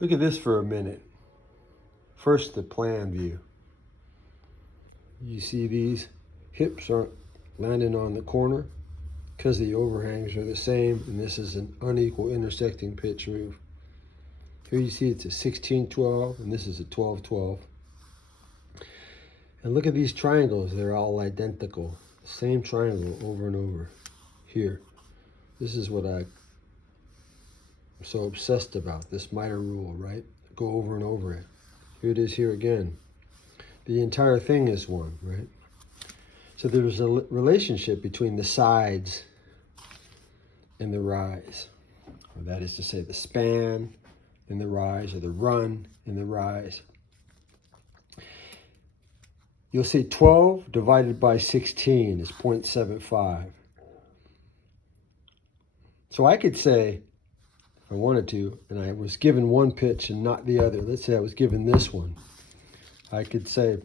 Look at this for a minute. First, the plan view. You see these hips aren't landing on the corner because the overhangs are the same, and this is an unequal intersecting pitch roof. Here you see it's a 16-12, and this is a 12-12. And look at these triangles, they're all identical. Same triangle over and over. Here, this is what I'm so obsessed about, this miter rule, right? Go over and over it. Here it is here again. The entire thing is one, right? So there's a relationship between the sides and the rise. Or that is to say, the span and the rise, or the run and the rise. You'll see 12 divided by 16 is 0.75. So I could say, if I wanted to, and I was given one pitch and not the other, let's say I was given this one, I could say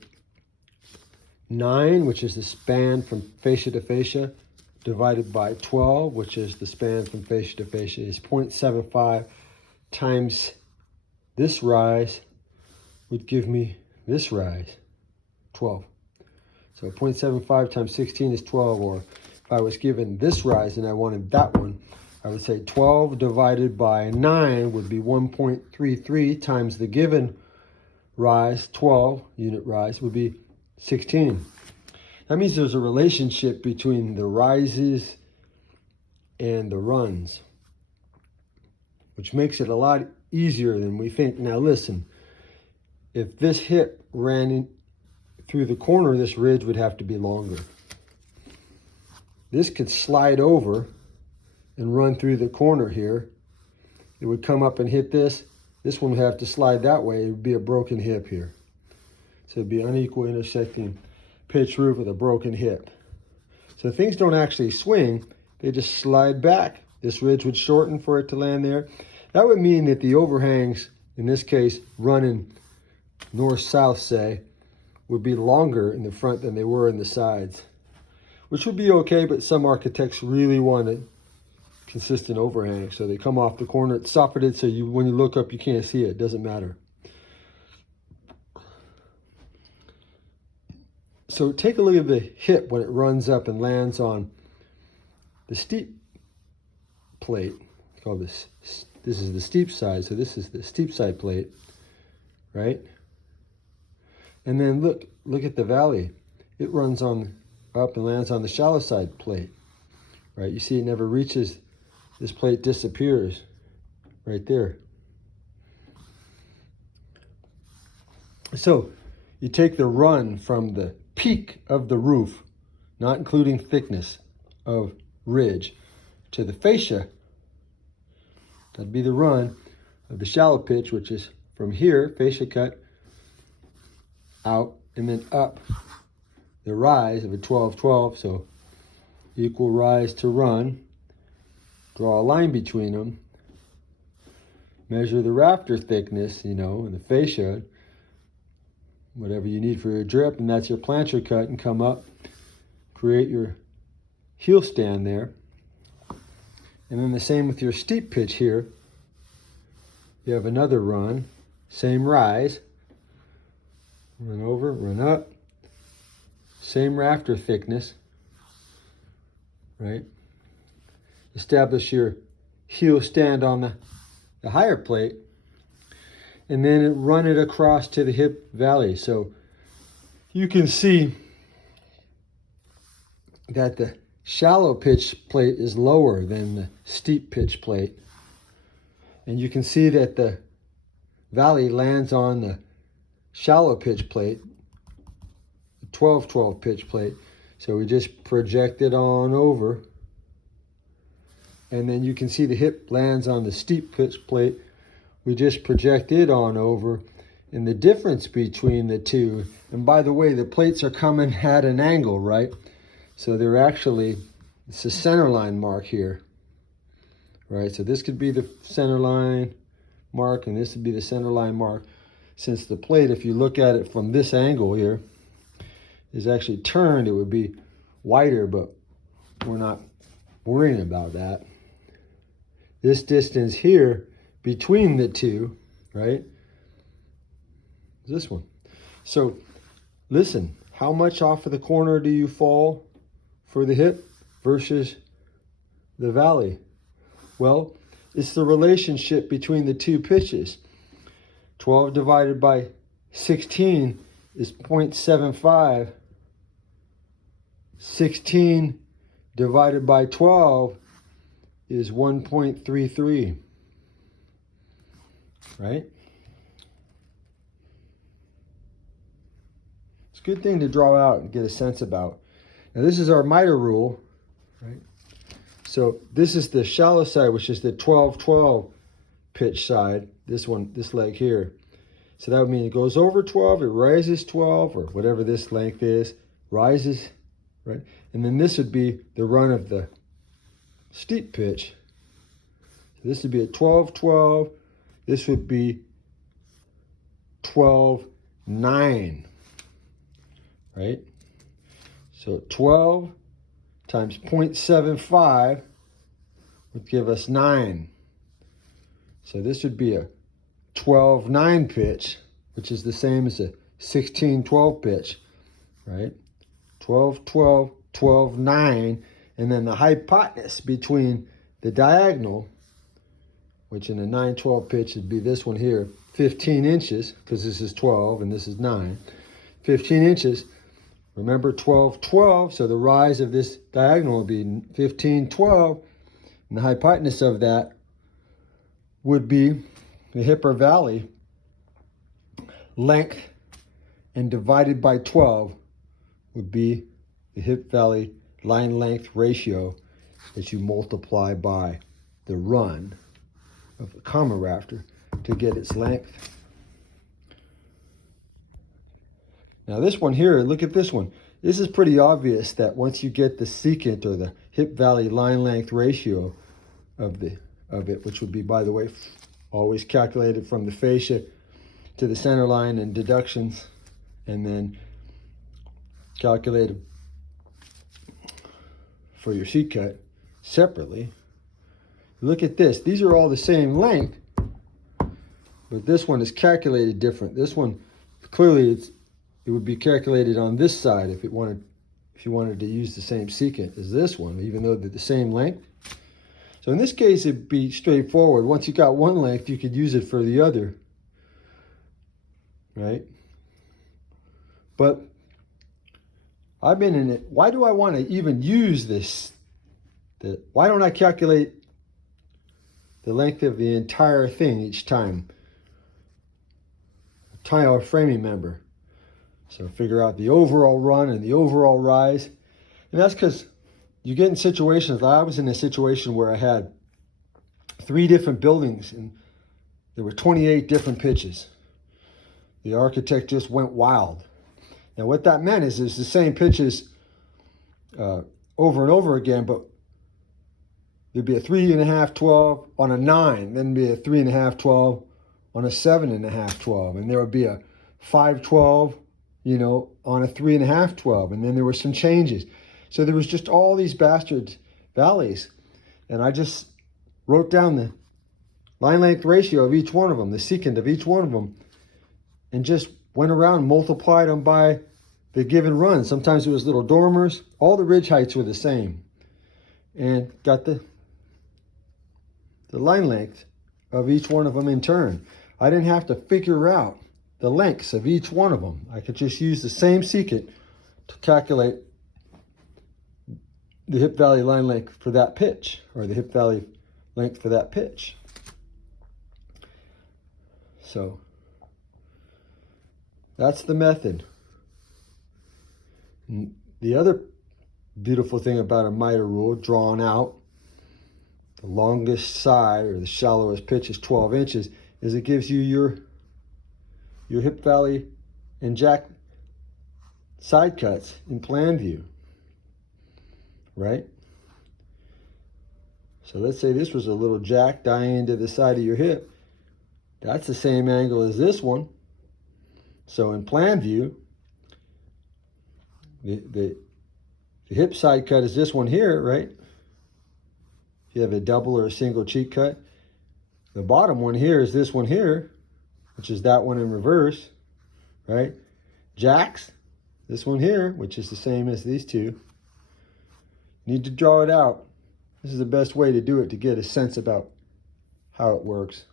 9, which is the span from fascia to fascia, divided by 12, which is the span from fascia to fascia, is 0.75 times this rise would give me this rise, 12. So 0.75 times 16 is 12, or if I was given this rise and I wanted that one, I would say 12 divided by 9 would be 1.33 times the given rise, 12 unit rise, would be 16. That means there's a relationship between the rises and the runs, which makes it a lot easier than we think. Now listen, if this hip ran in through the corner, this ridge would have to be longer. This could slide over and run through the corner here. It would come up and hit this. This one would have to slide that way. It would be a broken hip here. So it'd be unequal intersecting pitch roof with a broken hip. So things don't actually swing, they just slide back. This ridge would shorten for it to land there. That would mean that the overhangs, in this case, running north-south, say, would be longer in the front than they were in the sides, which would be okay, but some architects really wanted consistent overhang, so they come off the corner. It's soffitted, so when you look up, you can't see it. It doesn't matter. So take a look at the hip when it runs up and lands on the steep plate. Call this is the steep side, so this is the steep side plate, right? And then look at the valley. It runs on up and lands on the shallow side plate, right? You see it never reaches, this plate disappears right there. So you take the run from the peak of the roof, not including thickness of ridge, to the fascia. That'd be the run of the shallow pitch, which is from here, fascia cut, out, and then up the rise of a 12-12, so equal rise to run. Draw a line between them. Measure the rafter thickness, and the fascia, whatever you need for your drip, and that's your plancher cut, and come up, create your heel stand there. And then the same with your steep pitch here. You have another run, same rise, run over, run up, same rafter thickness, right? Establish your heel stand on the higher plate, and then run it across to the hip valley. So you can see that the shallow pitch plate is lower than the steep pitch plate. And you can see that the valley lands on the shallow pitch plate, the 12-12 pitch plate. So we just project it on over. And then you can see the hip lands on the steep pitch plate. We just project it on over. And the difference between the two, and by the way, the plates are coming at an angle, right? So they're actually, it's a center line mark here, right? So this could be the center line mark, and this would be the center line mark. Since the plate, if you look at it from this angle here, is actually turned, it would be wider, but we're not worrying about that. This distance here between the two right? This one. So listen, how much off of the corner do you fall for the hip versus the valley? Well, it's the relationship between the two pitches. 12 divided by 16 is 0.75. 16 divided by 12 is 1.33, right? It's a good thing to draw out and get a sense about. Now this is our miter rule, right? So this is the shallow side, which is the 12-12 pitch side, this one, this leg here. So that would mean it goes over 12, it rises 12, or whatever this length is, rises, right? And then this would be the run of the steep pitch. So this would be a 12-12, this would be 12-9, right? So 12 times 0.75 would give us 9. So this would be a 12-9 pitch, which is the same as a 16-12 pitch, right? 12-12, 12-9, and then the hypotenuse between the diagonal, which in a 9-12 pitch would be this one here, 15 inches, because this is 12 and this is 9, 15 inches. Remember 12-12, so the rise of this diagonal would be 15-12, and the hypotenuse of that would be the hip or valley length, and divided by 12 would be the hip valley line length ratio that you multiply by the run of the comma rafter to get its length. Now this one here, look at this one. This is pretty obvious that once you get the secant or the hip valley line length ratio of it, which would be, by the way, always calculated from the fascia to the center line and deductions, and then calculated for your seat cut separately. Look at this. These are all the same length, but this one is calculated different. This one, clearly it would be calculated on this side if you wanted to use the same secant as this one, even though they're the same length. So in this case, it'd be straightforward. Once you got one length, you could use it for the other, right? But I've been in it. Why do I want to even use this? Why don't I calculate the length of the entire thing each time? Tile framing member. So figure out the overall run and the overall rise. And that's because you get in situations, I was in a situation where I had 3 different buildings and there were 28 different pitches. The architect just went wild. Now what that meant is it's the same pitches over and over again, but there'd be a 3.5-12 on a 9, then be a 3.5-12 on a 7.5-12, and there would be a 5-12, on a 3.5-12, and then there were some changes. So there was just all these bastard valleys, and I just wrote down the line length ratio of each one of them, the secant of each one of them, and just went around and multiplied them by the given run. Sometimes it was little dormers. All the ridge heights were the same, and got the line length of each one of them in turn. I didn't have to figure out the lengths of each one of them. I could just use the same secant to calculate the hip valley line length for that pitch, or the hip valley length for that pitch. So that's the method. And the other beautiful thing about a miter rule, drawn out, the longest side or the shallowest pitch is 12 inches, is it gives you your hip valley and jack side cuts in plan view, right? So let's say this was a little jack dying into the side of your hip. That's the same angle as this one. So in plan view, the hip side cut is this one here, right? If you have a double or a single cheek cut. The bottom one here is this one here, which is that one in reverse, right? Jacks, this one here, which is the same as these two. Need to draw it out. This is the best way to do it to get a sense about how it works.